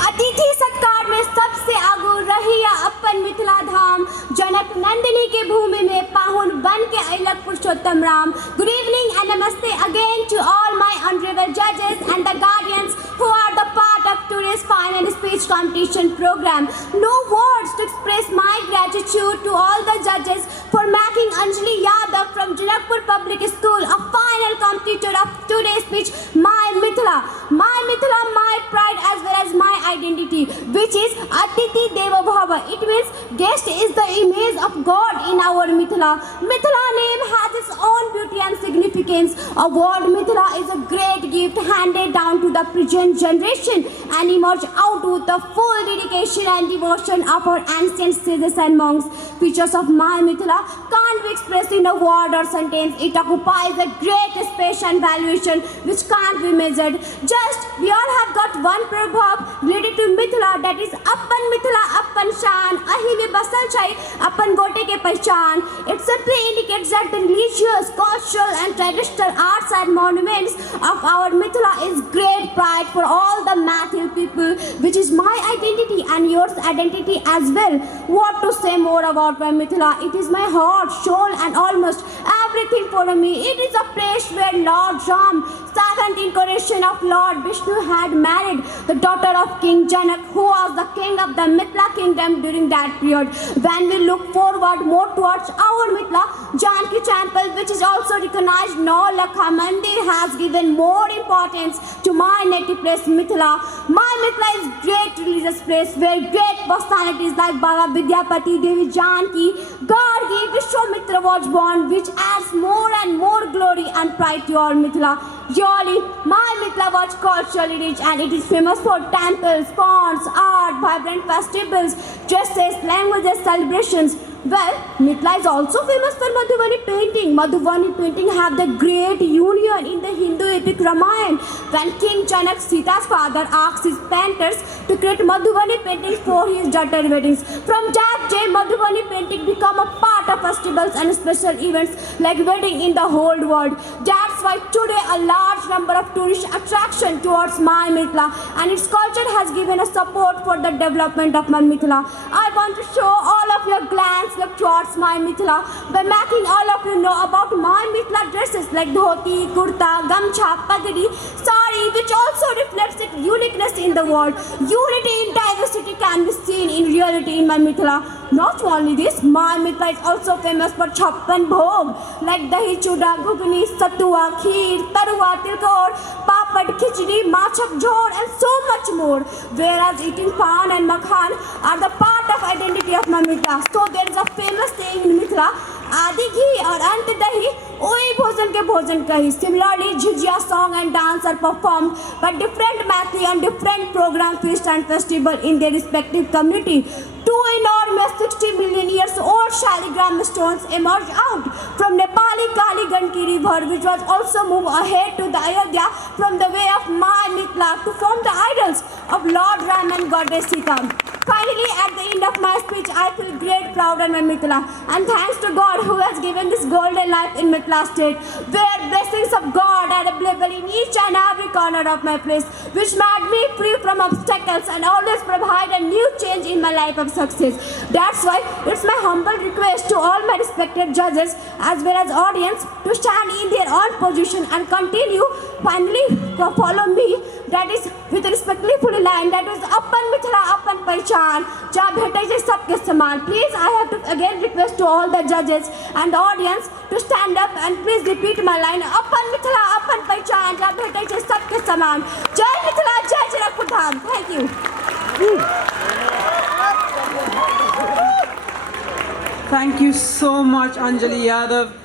अतिथि सत्कार में सबसे आगू रही अपन मिथिला धाम, जनक नंदिनी के भूमि में पाहुन बन के अयलक पुरुषोत्तम Ram. Good evening and namaste again to all my honorable judges and the guardians who are the part of today's final speech competition program. No words to express my gratitude to all the judges for making Anjali Yadav from Janakpur Public School a final competitor of today's speech, My Mithila, my pride as well as my identity, which is Atiti Deva Bhava. It means guest is the image of God in our Mithila. Mithila name has its own beauty and significance. Our word Mithila is a great gift handed down to the present generation and emerged out with the full dedication and devotion of our ancient sages and monks. Features of My Mithila can't be expressed in a word or sentence. It occupies a great space and valuation which can't be measured. Just we all have got one proverb related to Mithila, that is Appan Mithila Appan Shan, ahi mein basal chai Appan gote ke pehchan. It simply indicates that the religious, cultural and traditional arts and monuments of our Mithila is great pride for all the Mathil people, which is my identity and yours identity as well. What to say more about my Mithila? It is my heart, soul and almost everything for me. It is a place where Lord Ram, seventh incarnation of Lord Vishnu, had married the daughter of King Janak, who was the king of the Mithila kingdom during that period. When we look forward more towards our Mithila, Janki temple, which is also recognized Naulakha Mandir, has given more importance to my native place Mithila. My Mithila is great religious place where great personalities like Baba Vidyapati, Devi Janki, Gargi, Vishwamitra was born, which adds more and more glory and pride to our Mithila. Really, my Mithila was culturally rich and it is famous for temples, ponds, art, vibrant festivals, dresses, languages, celebrations. Well, Mithila is also famous for Madhubani painting. Madhubani painting have the great union in the Hindu epic Ramayana, when King Janak, Sita's father, asked his painters to create Madhubani paintings for his daughter weddings. From that day, Madhubani painting become a part of festivals and special events like wedding in the whole world. That's why today a large number of tourist attraction towards my Mithila and its culture has given a support for the development of my Mithila. I want to show all of your glance look towards my Mithila by making all of you know about my Mithila dresses like dhoti, kurta, gamcha, pagadi, sari, which also reflects its uniqueness in the world. Unity in diversity can be seen in reality in my Mithila. Not only this, my Mithila is also famous for chappan bhog like dahi chuda, ghugni, satua, kheer, tarua, tilkor, papad, khichdi, machak jhor and so much more. Whereas eating pan and makhan are the part of identity of my Mithila. So there is a famous saying in Mithila, आदि घी और अंत दही वही भोजन के भोजन कही. Similarly, Jhijia song and dance are performed by different Mathili and different program, feast and festival in their respective community. Two enormous 60 million years old shaligram stones emerged out from Nepali Kaligand ki river, which was also moved ahead to the Ayodhya from the way of my Mithila to form the idols of Lord Ram and Goddess Sita. Finally, at the end of my speech, I feel great proud on my Mithila and thanks to God who has given this golden life in Mithila state, where blessings of God are available in each and every corner of my place, which made me free from obstacles and always provide a new change in my life of success. That's why it's my humble request to all my respected judges as well as audience to stand in their own position and continue. Finally, follow me, that is with a respectful line, that is Appan Mithila Appan Pehchan, ja bhetai je sabke saman. Please, I have to again request to all the judges and the audience to stand up and please repeat my line. Appan Mithila Appan Pehchan, ja bhetai je sabke saman. Jai Mithila, Jai Janakpur Dham. Thank you. Thank you so much, Anjali Yadav.